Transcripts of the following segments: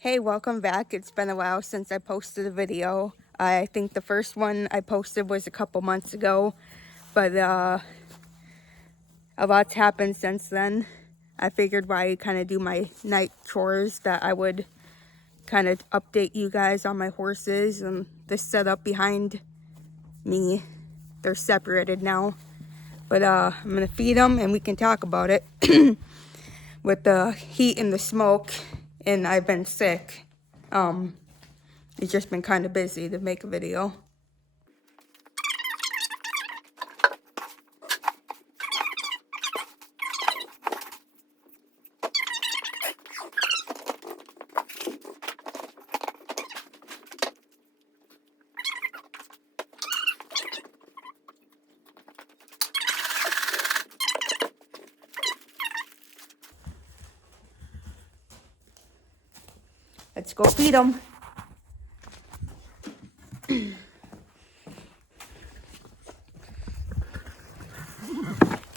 Hey, welcome back. It's been a while since I posted a video. I think the first one I posted was a couple months ago, but a lot's happened since then. I figured while I kind of do my night chores that I would kind of update you guys on my horses and the setup behind me. They're separated now, but I'm gonna feed them and we can talk about it. With the heat and the smoke, and I've been sick. It's just been kind of busy to make a video. Let's go feed them.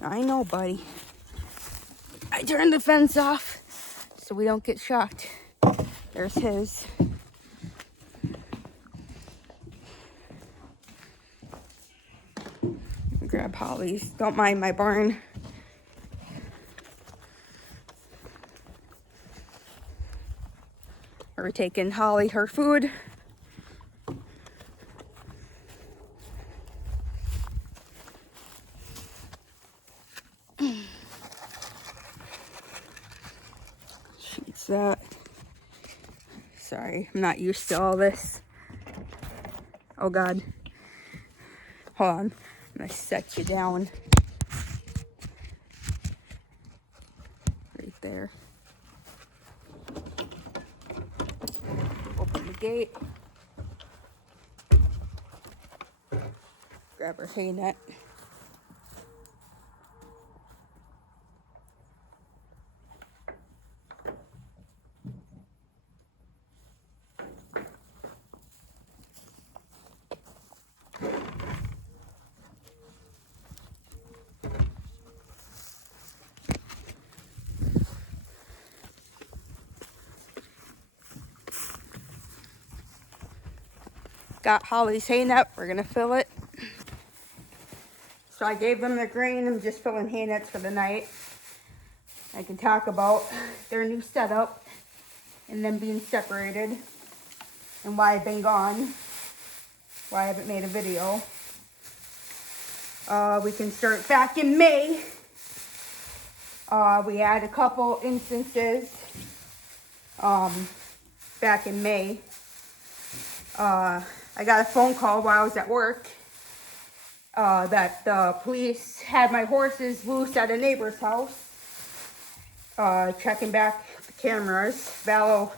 I know, buddy. I turned the fence off so we don't get shocked. There's his. Grab Holly's. Don't mind my barn. We're taking Holly her food. She eats that. Sorry, I'm not used to all this. Oh God. Hold on. I'm gonna set you down. Right there. Open the gate. Grab her hay net. Got Holly's hay net. We're gonna fill it. So I gave them their grain. I'm just filling hay nets for the night. I can talk about their new setup and them being separated and why I've been gone, why I haven't made a video. We can start back in May. We had a couple instances back in May. I got a phone call while I was at work that the police had my horses loose at a neighbor's house. Checking back the cameras. Vallow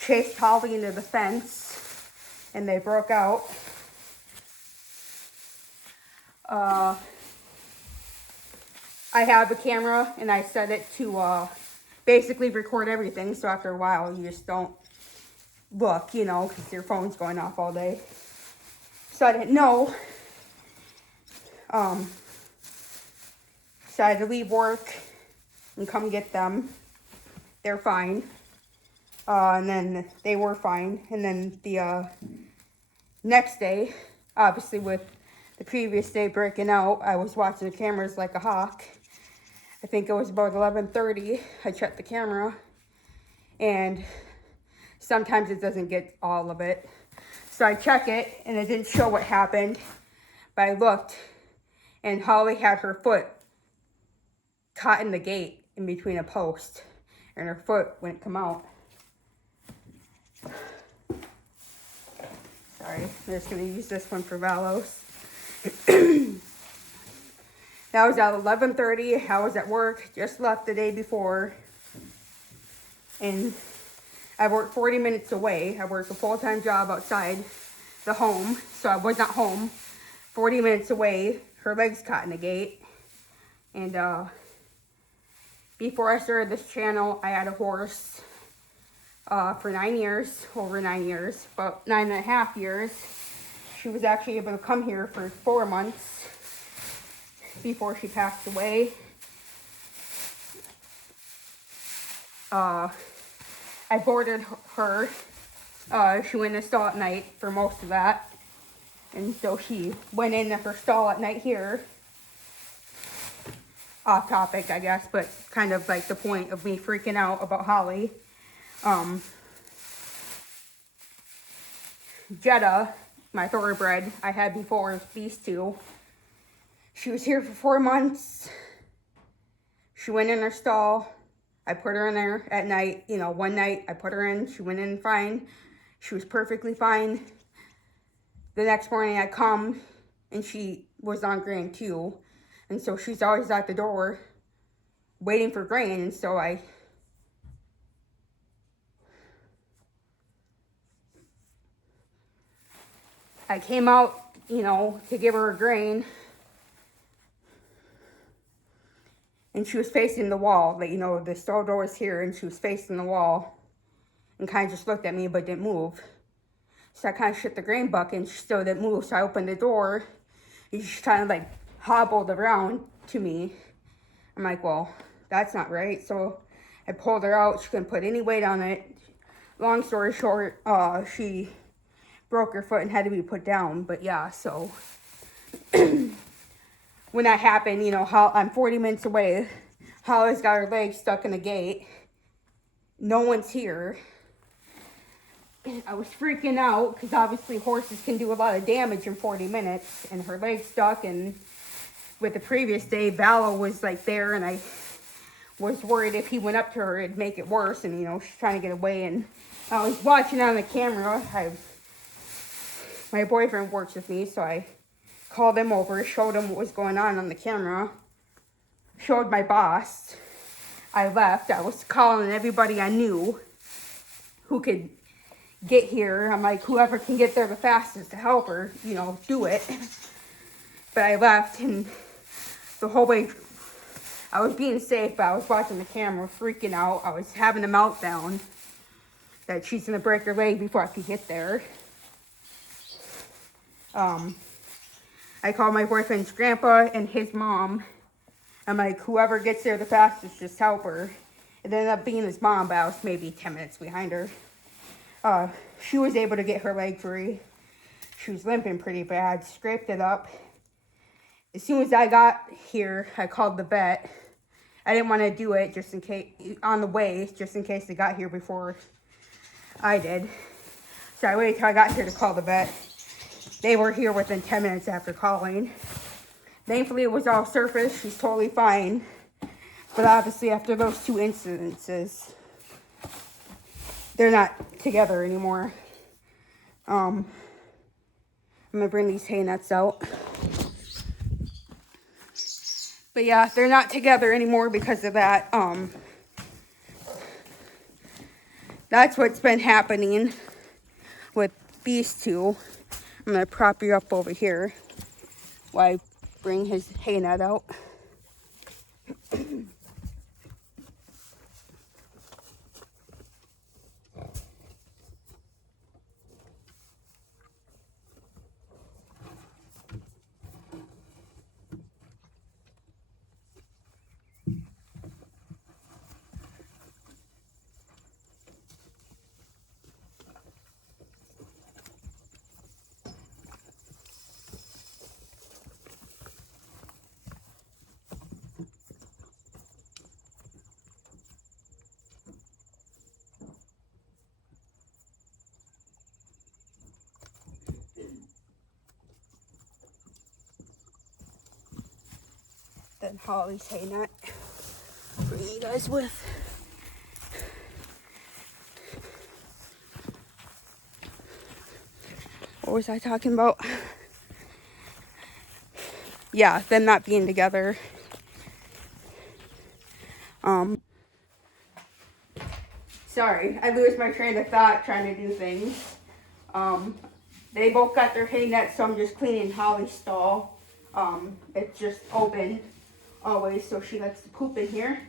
chased Holly into the fence and they broke out. I have a camera and I set it to basically record everything, so after a while you just don't look, you know, because your phone's going off all day. So I didn't know. So I had to leave work and come get them. They're fine. And then they were fine. And then the next day, obviously with the previous day breaking out, I was watching the cameras like a hawk. I think it was about 11:30. I checked the camera. And sometimes it doesn't get all of it. So I check it and it didn't show what happened. But I looked and Holly had her foot caught in the gate in between a post. And her foot wouldn't come out. Sorry, I'm just going to use this one for Valos. That was at 11:30. I was at work, just left the day before. And I work 40 minutes away. I work a full-time job outside the home. So I was not home. 40 minutes away. Her legs caught in the gate. And before I started this channel, I had a horse for 9 years, over 9 years, about 9.5 years. She was actually able to come here for 4 months before she passed away. I boarded her. She went in the stall at night for most of that. And so she went in her stall at night here. Off topic, I guess, but kind of like the point of me freaking out about Holly. Jetta, my thoroughbred I had before, these two. She was here for 4 months. She went in her stall. I put her in there at night. You know, one night I put her in. She went in fine. She was perfectly fine. The next morning I come and she was on grain too. And so she's always at the door waiting for grain. And so I came out, you know, to give her a grain. And she was facing the wall. Like, you know, the stall door was here and she was facing the wall. And kind of just looked at me but didn't move. So I kind of shut the grain bucket and she still didn't move. So I opened the door and she kind of like hobbled around to me. I'm like, well, that's not right. So I pulled her out. She couldn't put any weight on it. Long story short, she broke her foot and had to be put down. But yeah, so when that happened, you know, I'm 40 minutes away. Holly's got her leg stuck in the gate. No one's here. I was freaking out because obviously horses can do a lot of damage in 40 minutes. And her leg stuck. And with the previous day, Vallow was like there. And I was worried if he went up to her, it'd make it worse. And, you know, she's trying to get away. And I was watching on the camera. My boyfriend works with me, so I called him over, showed him what was going on the camera, showed my boss. I left. I was calling everybody I knew who could get here. I'm like, whoever can get there the fastest to help her, you know, do it. But I left, and the whole way I was being safe, but I was watching the camera, freaking out. I was having a meltdown that she's gonna break her leg before I could get there. I called my boyfriend's grandpa and his mom. I'm like, whoever gets there the fastest, just help her. It ended up being his mom, but I was maybe 10 minutes behind her. She was able to get her leg free. She was limping pretty bad, scraped it up. As soon as I got here, I called the vet. I didn't want to do it just in case, on the way, just in case they got here before I did. So I waited till I got here to call the vet. They were here within 10 minutes after calling. Thankfully, it was all surface. She's totally fine. But obviously, after those two incidences, they're not together anymore. I'm gonna bring these hay nuts out. But yeah, they're not together anymore because of that. That's what's been happening with these two. I'm gonna prop you up over here while I bring his hay net out. Then Holly's hay net for you guys with. What was I talking about? Yeah, them not being together. Sorry, I lose my train of thought trying to do things. They both got their hay nets, so I'm just cleaning Holly's stall. It's just open always, so she likes to poop in here.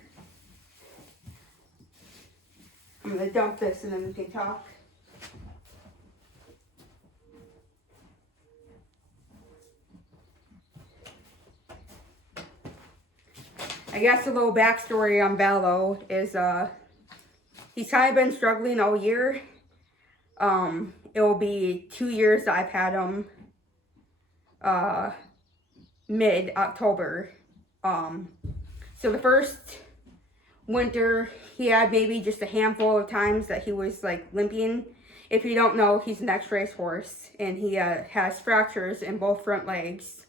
I'm gonna dump this and then we can talk. I guess a little backstory on Vallow is he's kind of been struggling all year. It will be 2 years that I've had him, mid-October. So the first winter, he had maybe just a handful of times that he was like limping. If you don't know, he's an X-race horse, and he has fractures in both front legs.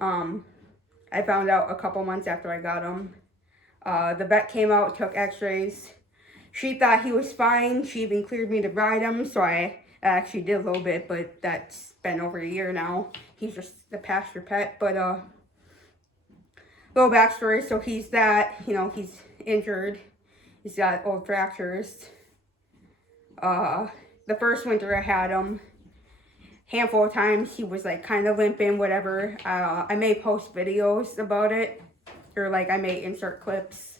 I found out a couple months after I got him. The vet came out, took X-rays. She thought he was fine. She even cleared me to ride him, so I actually did a little bit, but that's been over a year now. He's just the pasture pet, but little backstory. So he's that, you know, he's injured. He's got old fractures. The first winter I had him, handful of times he was like kind of limping, whatever. I may post videos about it, or like I may insert clips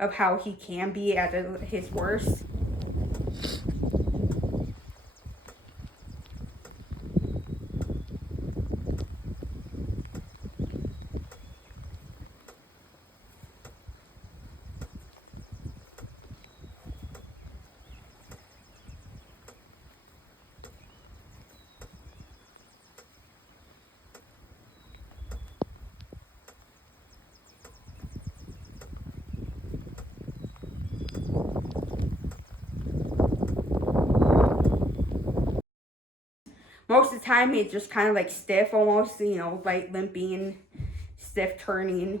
of how he can be at his worst. Most of the time, it's just kind of like stiff almost, you know, light limping, stiff turning.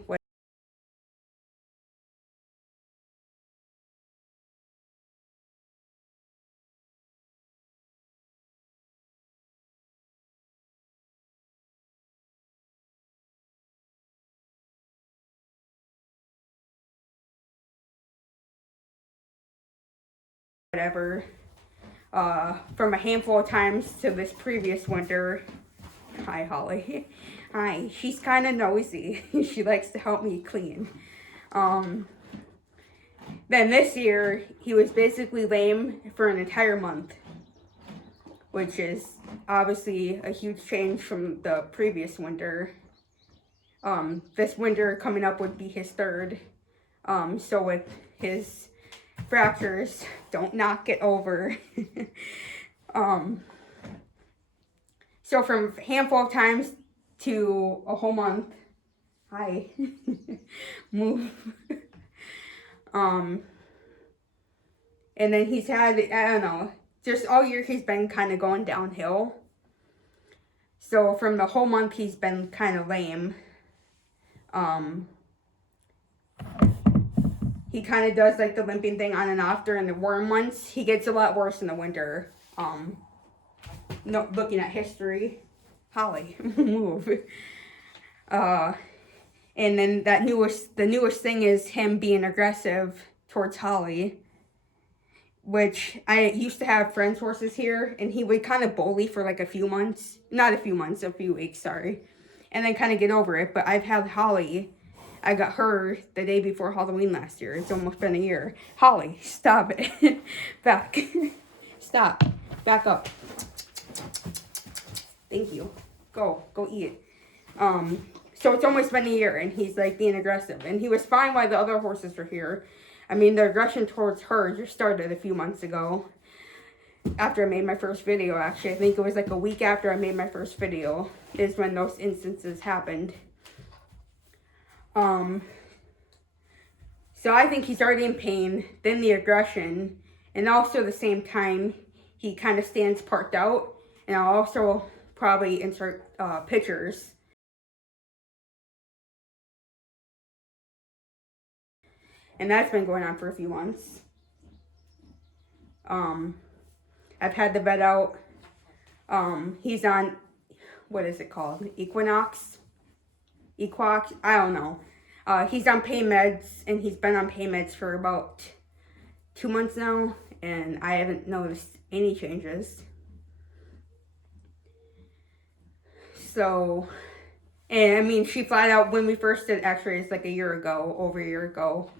Whatever. From a handful of times to this previous winter. Hi, Holly. Hi. She's kind of nosy. She likes to help me clean. Then this year, he was basically lame for an entire month, which is obviously a huge change from the previous winter. This winter coming up would be his third. So with his fractures, don't knock it over. So from a handful of times to a whole month. Hi. Move. And then he's had, I don't know, just all year he's been kind of going downhill. So from the whole month he's been kind of lame. He kind of does like the limping thing on and off during the warm months. He gets a lot worse in the winter. No, looking at history. Holly, move. And then the newest thing is him being aggressive towards Holly, which I used to have friends' horses here, and he would kind of bully for like a few weeks, sorry, and then kind of get over it. But I've had Holly. I got her the day before Halloween last year. It's almost been a year. Holly, stop it. Back. Stop. Back up. Thank you. Go eat. So it's almost been a year, and he's like being aggressive. And he was fine while the other horses were here. I mean, the aggression towards her just started a few months ago. After I made my first video, actually. I think it was like a week after I made my first video is when those instances happened. So I think he's already in pain, then the aggression, and also at the same time, he kind of stands parked out. And I'll also probably insert pictures. And that's been going on for a few months. I've had the vet out. He's on, what is it called? Equinox? I don't know. He's on pain meds, and he's been on pain meds for about 2 months now, and I haven't noticed any changes. So, and I mean, she flat out, when we first did x-rays like over a year ago,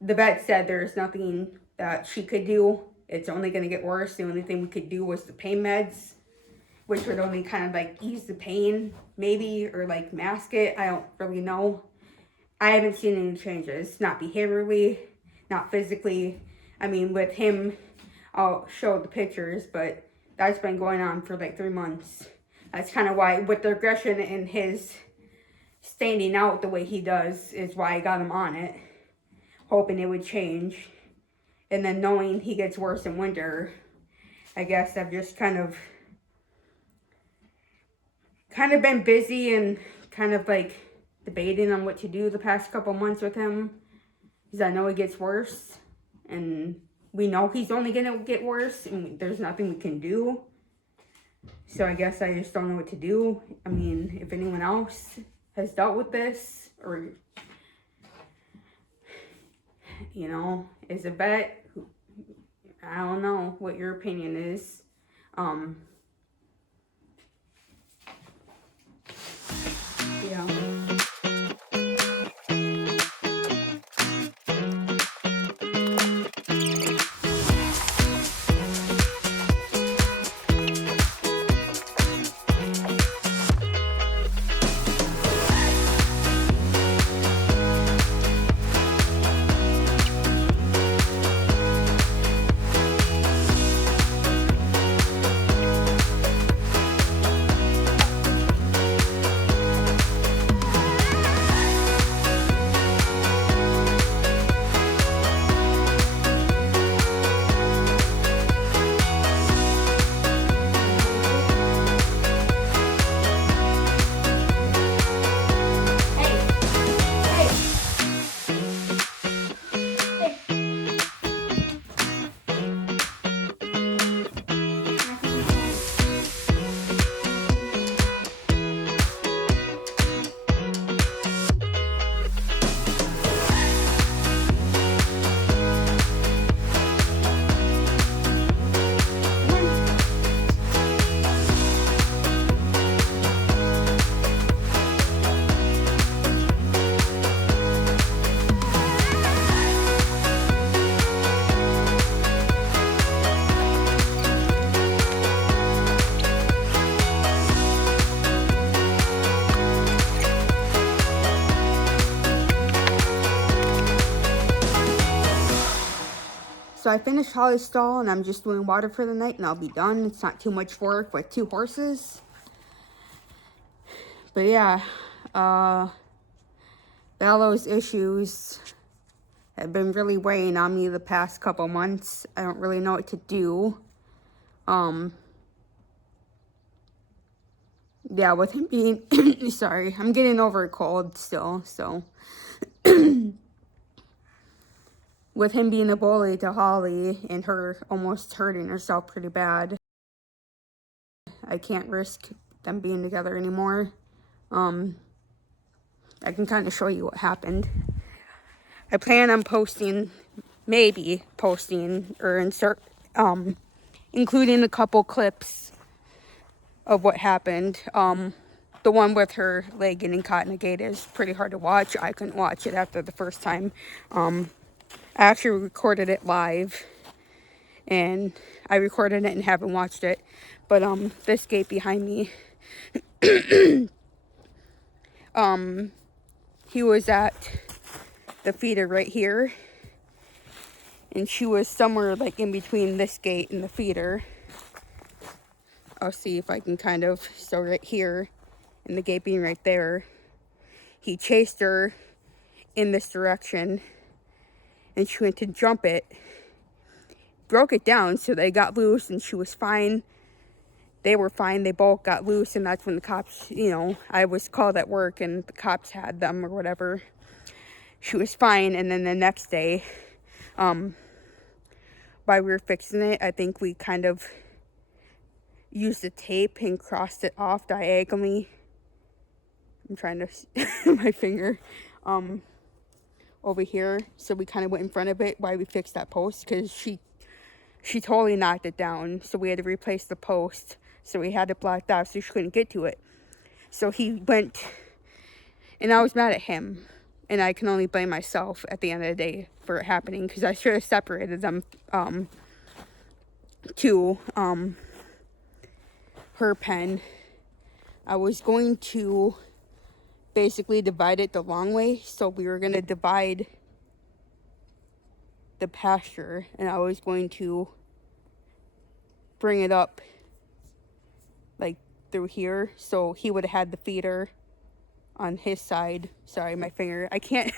the vet said there's nothing that she could do. It's only going to get worse. The only thing we could do was the pain meds, which would only kind of like ease the pain, maybe, or like mask it. I don't really know. I haven't seen any changes, not behaviorally, not physically. I mean, with him, I'll show the pictures, but that's been going on for like 3 months. That's kind of why, with the aggression and his standing out the way he does, is why I got him on it, hoping it would change. And then knowing he gets worse in winter, I guess I've just kind of been busy and kind of like debating on what to do the past couple months with him, because I know it gets worse, and we know he's only gonna get worse, and there's nothing we can do. So I guess I just don't know what to do. I mean, if anyone else has dealt with this, or you know, is a vet, I don't know what your opinion is. Yeah. So I finished Holly's stall, and I'm just doing water for the night, and I'll be done. It's not too much work with 2 horses. But yeah, Bellow's issues have been really weighing on me the past couple months. I don't really know what to do. Yeah, with him being, sorry, I'm getting over a cold still, so. With him being a bully to Holly and her almost hurting herself pretty bad, I can't risk them being together anymore. I can kind of show you what happened. I plan on posting, maybe posting or insert, including a couple clips of what happened. The one with her leg getting caught in a gate is pretty hard to watch. I couldn't watch it after the first time. I actually recorded it live, and I recorded it and haven't watched it. But this gate behind me, he was at the feeder right here, and she was somewhere like in between this gate and the feeder. I'll see if I can kind of, so right here, and the gate being right there, he chased her in this direction, and she went to jump it, broke it down, so they got loose, and she was fine. They were fine. They both got loose, and that's when the cops, you know, I was called at work, and the cops had them or whatever. She was fine, and then the next day, while we were fixing it, I think we kind of used the tape and crossed it off diagonally. I'm trying to, my finger, over here. So we kind of went in front of it while we fixed that post, because she totally knocked it down. So we had to replace the post. So we had it blocked off so she couldn't get to it. So he went, and I was mad at him. And I can only blame myself at the end of the day for it happening, because I should have separated them to her pen. I was going to basically divide it the long way. So we were going to divide the pasture, and I was going to bring it up like through here, so he would have had the feeder on his side. Sorry, my finger, I can't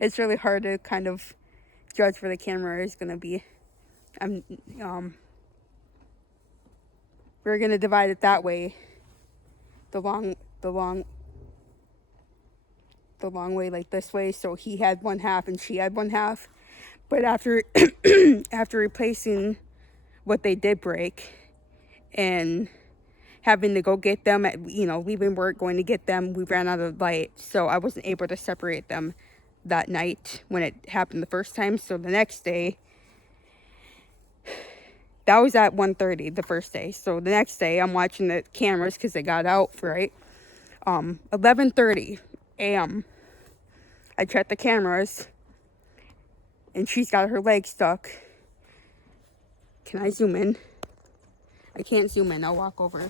it's really hard to kind of judge where the camera is going to be. We're going to divide it that way, the long way, like this way, so he had one half and she had one half. But after after replacing what they did break and having to go get them at, leaving work, going to get them, we ran out of light, so I wasn't able to separate them that night when it happened the first time. So the next day, that was at 1:30 the first day. So the next day I'm watching the cameras because they got out, right? 11:30 a.m. I checked the cameras and she's got her leg stuck. Can I zoom in? I can't zoom in. I'll walk over.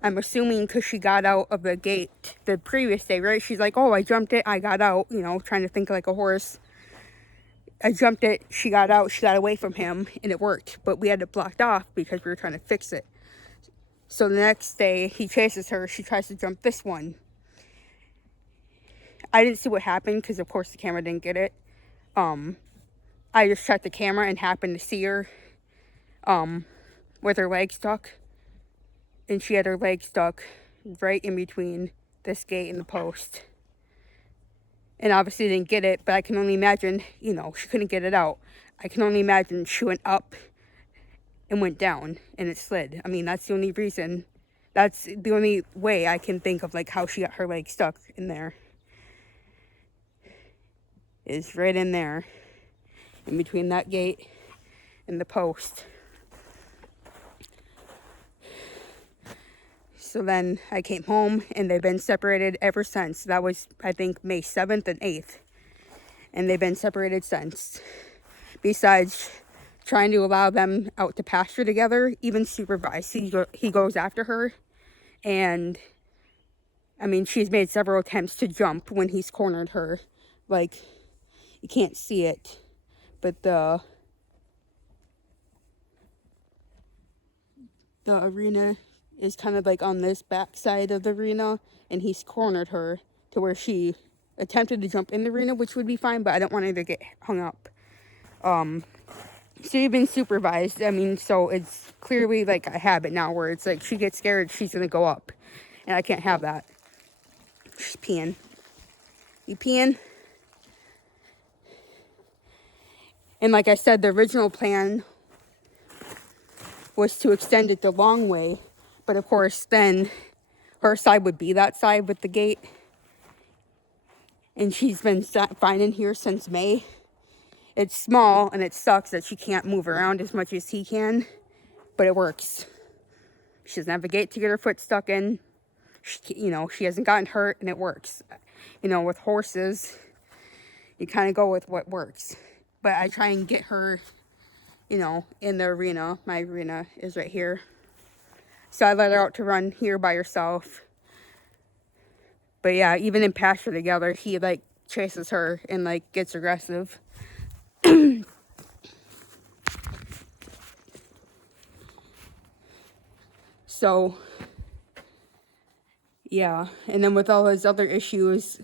I'm assuming because she got out of the gate the previous day, right? She's like, oh, I jumped it, I got out, trying to think like a horse. I jumped it, she got out, she got away from him, and it worked. But we had it blocked off because we were trying to fix it. So the next day, he chases her, she tries to jump this one. I didn't see what happened because, of course, the camera didn't get it. I just checked the camera and happened to see her with her leg stuck. And she had her leg stuck right in between this gate and the post. And obviously didn't get it, but I can only imagine, she couldn't get it out. I can only imagine she went up and went down and it slid. I mean, that's the only reason. That's the only way I can think of, like, how she got her leg stuck in there. Is right in there, in between that gate and the post. So then I came home and they've been separated ever since. That was, I think, May 7th and 8th. And they've been separated since. Besides trying to allow them out to pasture together, even supervised. He goes after her. And, I mean, she's made several attempts to jump when he's cornered her. Like, you can't see it. But the arena is kind of like on this back side of the arena, and he's cornered her to where she attempted to jump in the arena, which would be fine, but I don't want her to get hung up. She's been supervised. I mean, so it's clearly like a habit now where it's like she gets scared, she's gonna go up, and I can't have that. She's peeing. You peeing? And like I said, the original plan was to extend it the long way. But of course, then her side would be that side with the gate. And she's been fine in here since May. It's small and it sucks that she can't move around as much as he can. But it works. She doesn't have a gate to get her foot stuck in. She hasn't gotten hurt and it works. With horses, you kind of go with what works. But I try and get her, in the arena. My arena is right here. So I let her out to run here by herself. But yeah, even in pasture together, he, like, chases her and, like, gets aggressive. So, yeah. And then with all his other issues,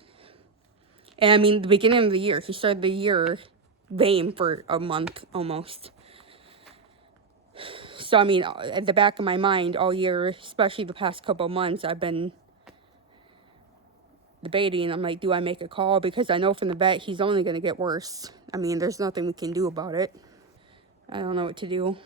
and I mean, the beginning of the year, he started the year lame for a month almost. So, I mean, at the back of my mind all year, especially the past couple months, I've been debating. I'm like, do I make a call? Because I know from the vet, he's only going to get worse. I mean, there's nothing we can do about it. I don't know what to do.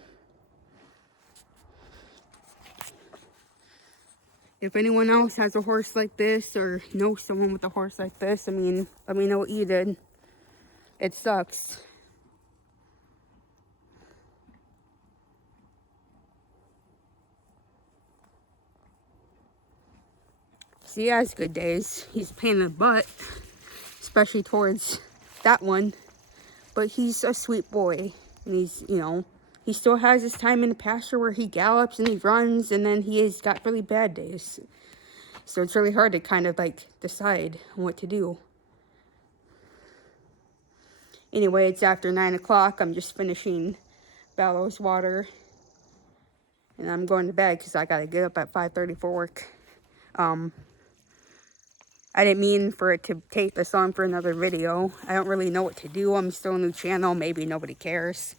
If anyone else has a horse like this or knows someone with a horse like this, I mean, let me know what you did. It sucks. So he has good days. He's a pain in the butt, especially towards that one. but he's a sweet boy. And he's, you know, he still has his time in the pasture where he gallops and he runs, and then he has got really bad days. So it's really hard to kind of like decide what to do. Anyway, it's after 9 o'clock. I'm just finishing Ballow's water. And I'm going to bed because I got to get up at 5:30 for work. I didn't mean for it to take this on for another video. I don't really know what to do. I'm still a new channel. Maybe nobody cares.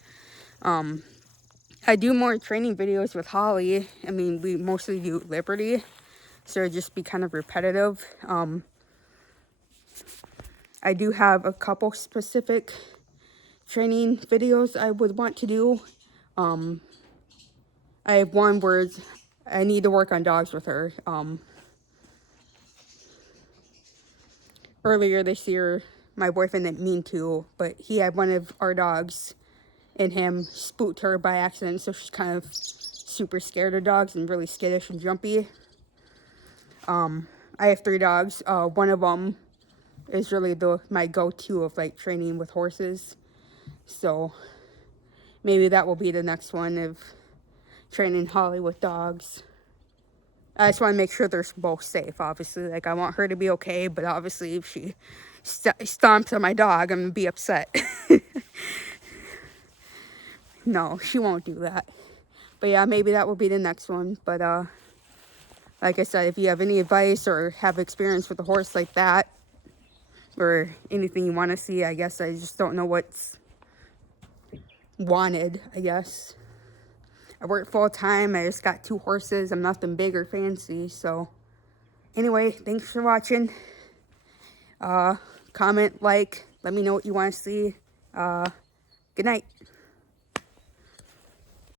I do more training videos with Holly. I mean, we mostly do Liberty. So it'd just be kind of repetitive. I do have a couple specific training videos I would want to do. I have one where I need to work on dogs with her. Earlier this year, my boyfriend didn't mean to, but he had one of our dogs and him spooked her by accident, so she's kind of super scared of dogs and really skittish and jumpy. I have 3 dogs. One of them is really my go-to of like training with horses. So maybe that will be the next one of training Holly with dogs. I just want to make sure they're both safe, obviously. Like, I want her to be okay, but obviously if she stomps on my dog, I'm going to be upset. No, she won't do that. But yeah, maybe that will be the next one. But like I said, if you have any advice or have experience with a horse like that, or anything you want to see, I guess I just don't know what's wanted, I guess. I work full time. I just got 2 horses. I'm nothing big or fancy. So anyway, thanks for watching. Comment, like, let me know what you want to see. Good night.